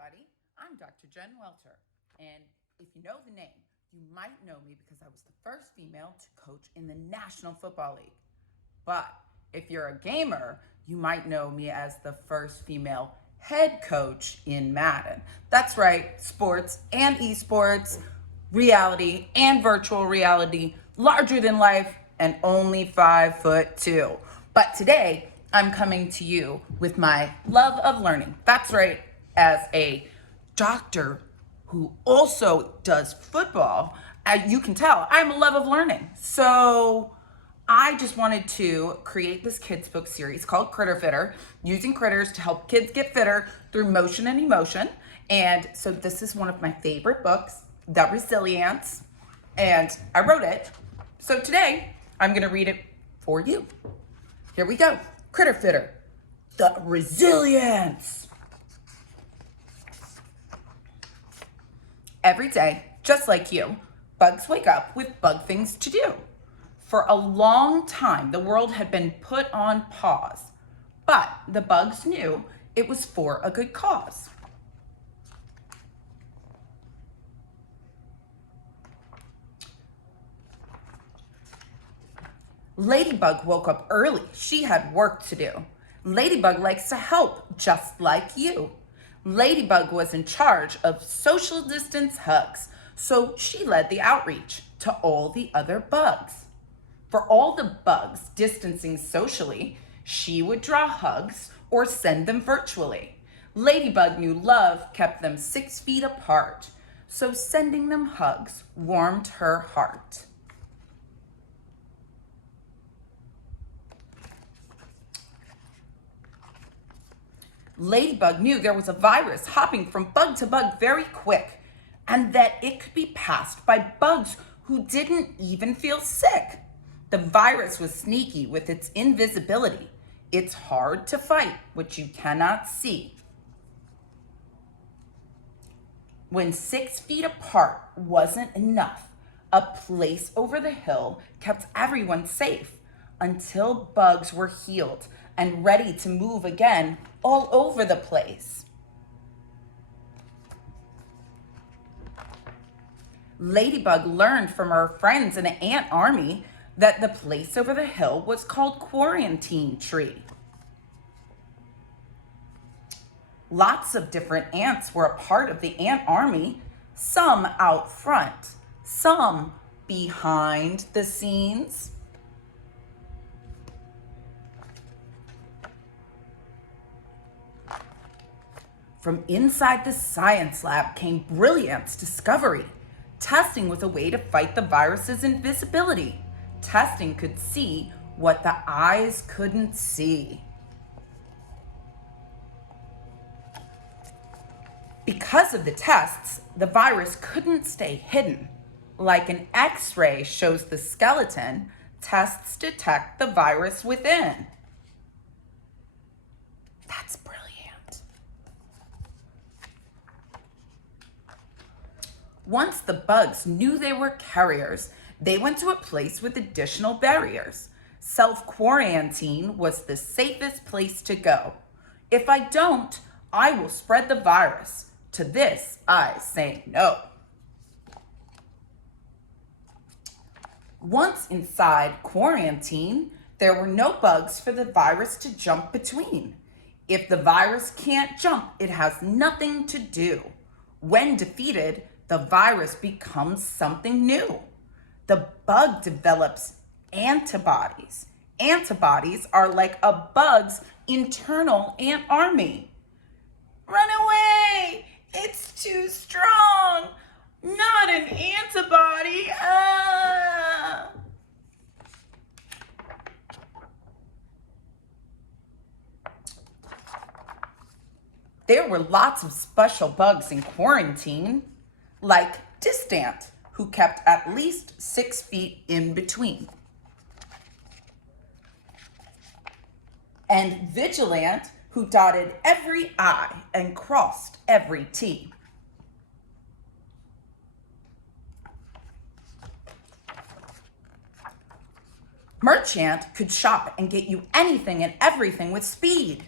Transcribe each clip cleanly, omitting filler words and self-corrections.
everybody. I'm Dr. Jen Welter, and if you know the name, you might know me because I was the first female to coach in the National Football League. But if you're a gamer, you might know me as the first female head coach in Madden. That's right, sports and esports, reality and virtual reality, larger than life, and only 5'2". But today, I'm coming to you with my love of learning. That's right, as a doctor who also does football, as you can tell, I'm a love of learning. So I just wanted to create this kids book series called Critter Fitter, using critters to help kids get fitter through motion and emotion. And so this is one of my favorite books, the Resili-ANTs, and I wrote it. So today I'm gonna read it for you. Here we go. Critter Fitter, the Resili-ANTs. Every day, just like you, bugs wake up with bug things to do. For a long time, the world had been put on pause, but the bugs knew it was for a good cause. Ladybug woke up early. She had work to do. Ladybug likes to help, just like you. Ladybug was in charge of social distance hugs, so she led the outreach to all the other bugs. For all the bugs distancing socially, she would draw hugs or send them virtually. Ladybug knew love kept them 6 feet apart, so sending them hugs warmed her heart. Ladybug knew there was a virus hopping from bug to bug very quick, and that it could be passed by bugs who didn't even feel sick. The virus was sneaky with its invisibility. It's hard to fight what you cannot see. When 6 feet apart wasn't enough, a place over the hill kept everyone safe until bugs were healed and ready to move again all over the place. Ladybug learned from her friends in the ant army that the place over the hill was called quar-ANT-ine tree. Lots of different ants were a part of the ant army, some out front, some behind the scenes. From inside the science lab came brilliant discovery. Testing was a way to fight the virus's invisibility. Testing could see what the eyes couldn't see. Because of the tests, the virus couldn't stay hidden. Like an X-ray shows the skeleton, tests detect the virus within. That's brilliant. Once the bugs knew they were carriers, they went to a place with additional barriers. Self-quarantine was the safest place to go. If I don't, I will spread the virus. To this, I say no. Once inside quarantine, there were no bugs for the virus to jump between. If the virus can't jump, it has nothing to do. When defeated, the virus becomes something new. The bug develops antibodies. Antibodies are like a bug's internal ant army. Run away! It's too strong! Not an antibody! Ah! There were lots of special bugs in quarantine, like distant, who kept at least 6 feet in between, and vigilant, who dotted every I and crossed every T. Merchant could shop and get you anything and everything with speed.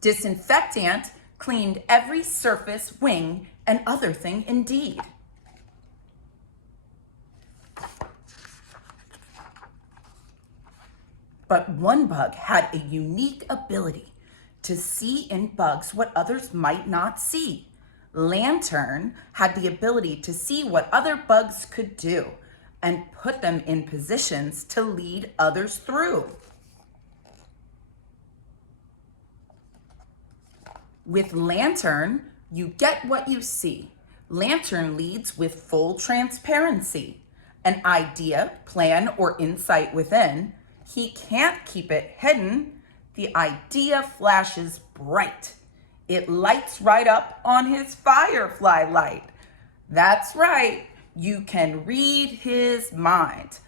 Disinfectant cleaned every surface, wing, and other thing indeed. But one bug had a unique ability to see in bugs what others might not see. Lantern had the ability to see what other bugs could do and put them in positions to lead others through. With Lantern, you get what you see. Lantern leads with full transparency. An idea, plan, or insight within, he can't keep it hidden. The idea flashes bright. It lights right up on his firefly light. That's right, you can read his mind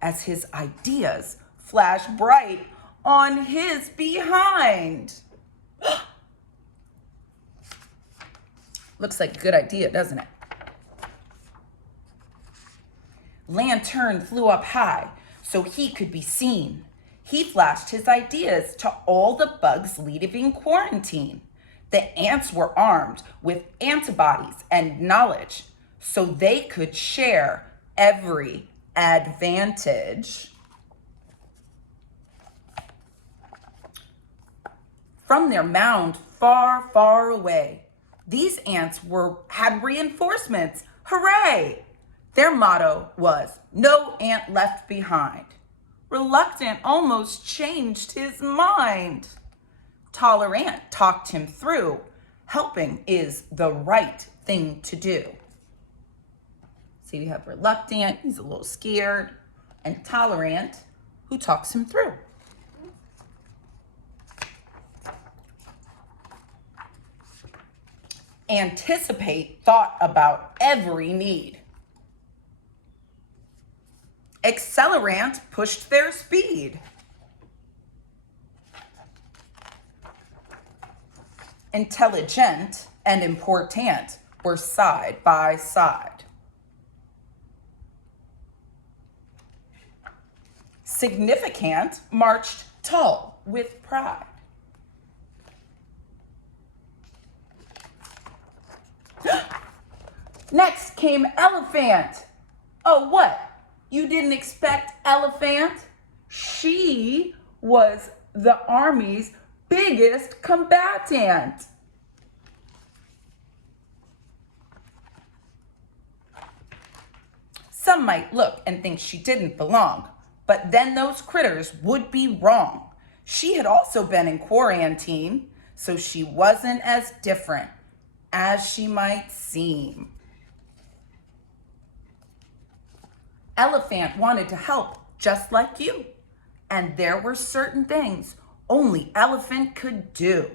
as his ideas flash bright on his behind. Looks like a good idea, doesn't it? Lantern flew up high so he could be seen. He flashed his ideas to all the bugs leaving quarantine. The ants were armed with antibodies and knowledge so they could share every advantage. From their mound far, far away, these ants had reinforcements. Hooray! Their motto was, "No ant left behind." Reluctant almost changed his mind. Tolerant talked him through. Helping is the right thing to do. See, we have Reluctant, he's a little scared, and Tolerant, who talks him through. Anticipate thought about every need. Accelerant pushed their speed. Intelligent and important were side by side. Significant marched tall with pride. Next came Elephant. Oh, what? You didn't expect Elephant? She was the army's biggest combatant. Some might look and think she didn't belong, but then those critters would be wrong. She had also been in quar-ANT-ine, so she wasn't as different as she might seem. Elephant wanted to help just like you, and there were certain things only Elephant could do.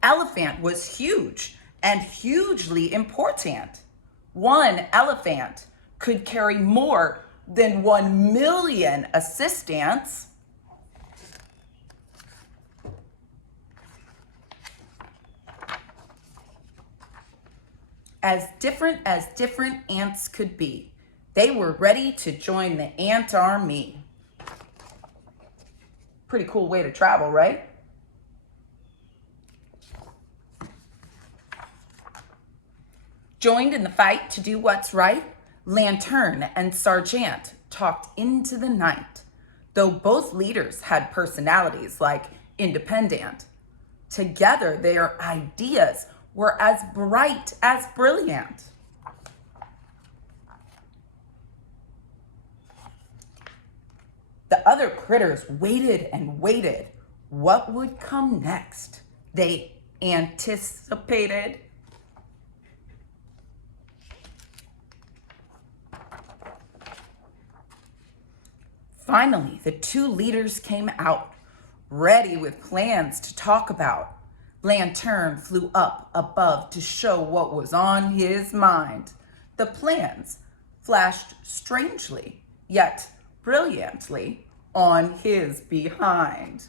Elephant was huge and hugely important. One elephant could carry more than 1 million assistants. As different ants could be, they were ready to join the ant army. Pretty cool way to travel, right? Joined in the fight to do what's right, Lantern and Sergeant talked into the night. Though both leaders had personalities like independent, together their ideas were as bright as brilliant. The other critters waited and waited. What would come next? They anticipated. Finally, the two leaders came out, ready with plans to talk about. Lantern flew up above to show what was on his mind. The plans flashed strangely, yet brilliantly on his behind.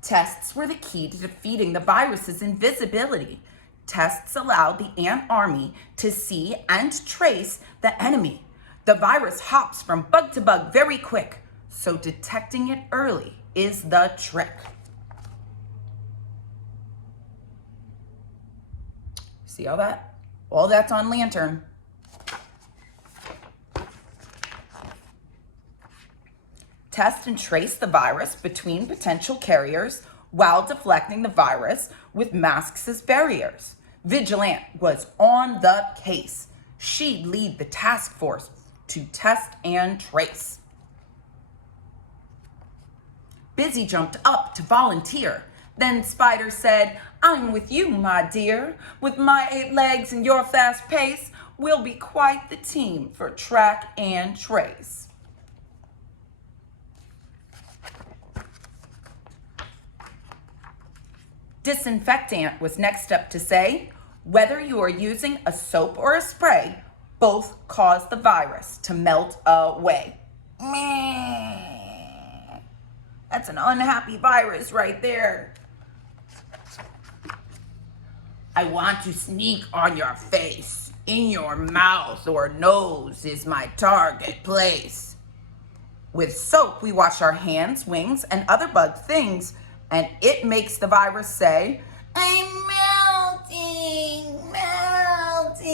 Tests were the key to defeating the virus's invisibility. Tests allowed the ant army to see and trace the enemy. The virus hops from bug to bug very quick. So detecting it early is the trick. See all that? All that's on Lantern. Test and trace the virus between potential carriers while deflecting the virus with masks as barriers. Vigilant was on the case. She'd lead the task force to test and trace. Busy jumped up to volunteer. Then Spider said, "I'm with you, my dear. With my 8 legs and your fast pace, we'll be quite the team for track and trace." Disinfectant was next up to say, whether you are using a soap or a spray, both cause the virus to melt away. Meh. That's an unhappy virus right there. I want to sneak on your face. In your mouth or nose is my target place. With soap, we wash our hands, wings, and other bug things, and it makes the virus say, "I'm melting, melting."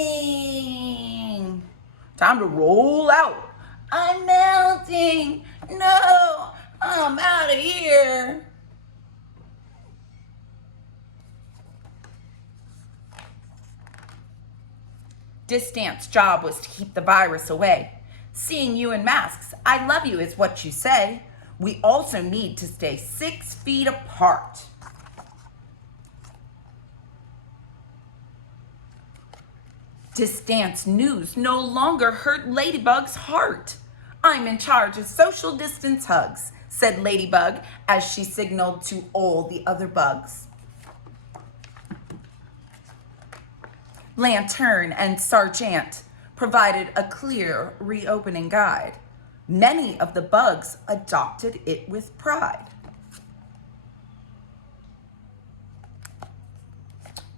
Time to roll out. "I'm melting. No, I'm out of here." Distant's job was to keep the virus away. "Seeing you in masks, I love you," is what you say. We also need to stay 6 feet apart. Distance news no longer hurt Ladybug's heart. "I'm in charge of social distance hugs," said Ladybug as she signaled to all the other bugs. Lantern and Sergeant provided a clear reopening guide. Many of the bugs adopted it with pride.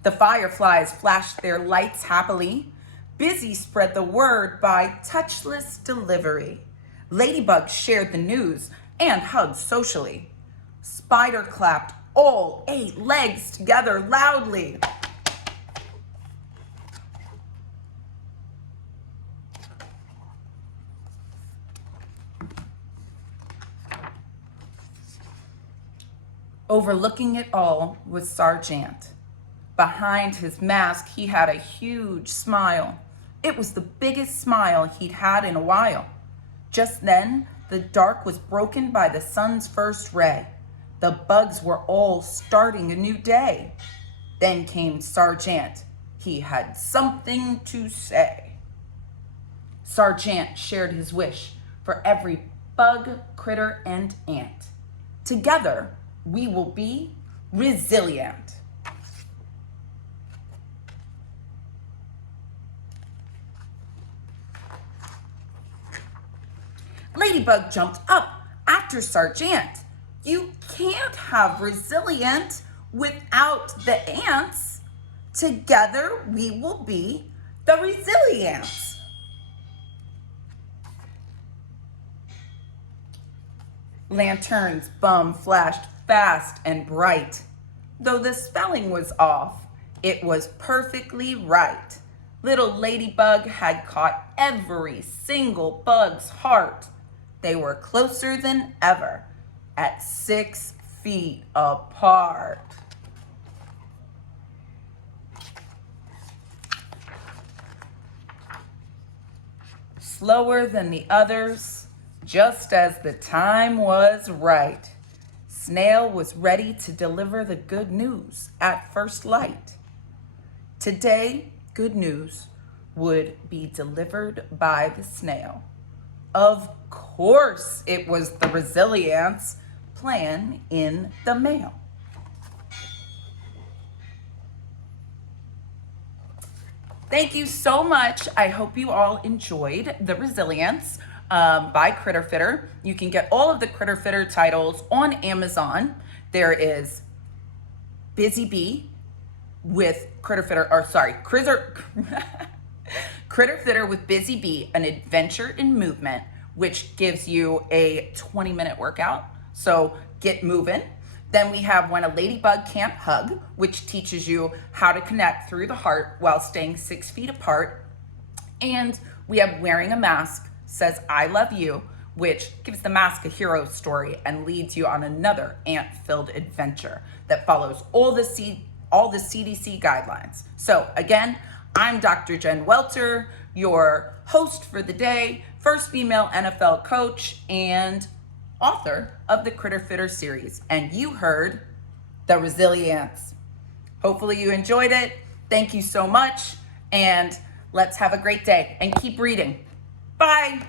The fireflies flashed their lights happily. Busy spread the word by touchless delivery. Ladybug shared the news and hugged socially. Spider clapped all 8 legs together loudly. Overlooking it all was Sergeant. Behind his mask, he had a huge smile. It was the biggest smile he'd had in a while. Just then, the dark was broken by the sun's first ray. The bugs were all starting a new day. Then came Sergeant. He had something to say. Sergeant shared his wish for every bug, critter, and ant. Together, we will be resilient. Ladybug jumped up after Sergeant. "You can't have resilient without the ants. Together we will be the Resili-ANTs." Lantern's bum flashed fast and bright. Though the spelling was off, it was perfectly right. Little Ladybug had caught every single bug's heart. They were closer than ever at 6 feet apart. Slower than the others, just as the time was right, Snail was ready to deliver the good news at first light. Today, good news would be delivered by the snail. Of course, it was the Resili-ANTs plan in the mail. Thank you so much. I hope you all enjoyed the Resili-ANTs by Critter Fitter. You can get all of the Critter Fitter titles on Amazon. There is Busy Bee with Critter Fitter with Busy Bee, an adventure in movement which gives you a 20-minute workout. So get moving. Then we have When a Ladybug Can't Hug, which teaches you how to connect through the heart while staying 6 feet apart. And we have Wearing a Mask Says I Love You, which gives the mask a hero story and leads you on another ant-filled adventure that follows all the CDC guidelines. So again, I'm Dr. Jen Welter, your host for the day, first female NFL coach, and author of the Critter Fitter series. And you heard the Resili-ANTs. Hopefully you enjoyed it. Thank you so much. And let's have a great day and keep reading. Bye.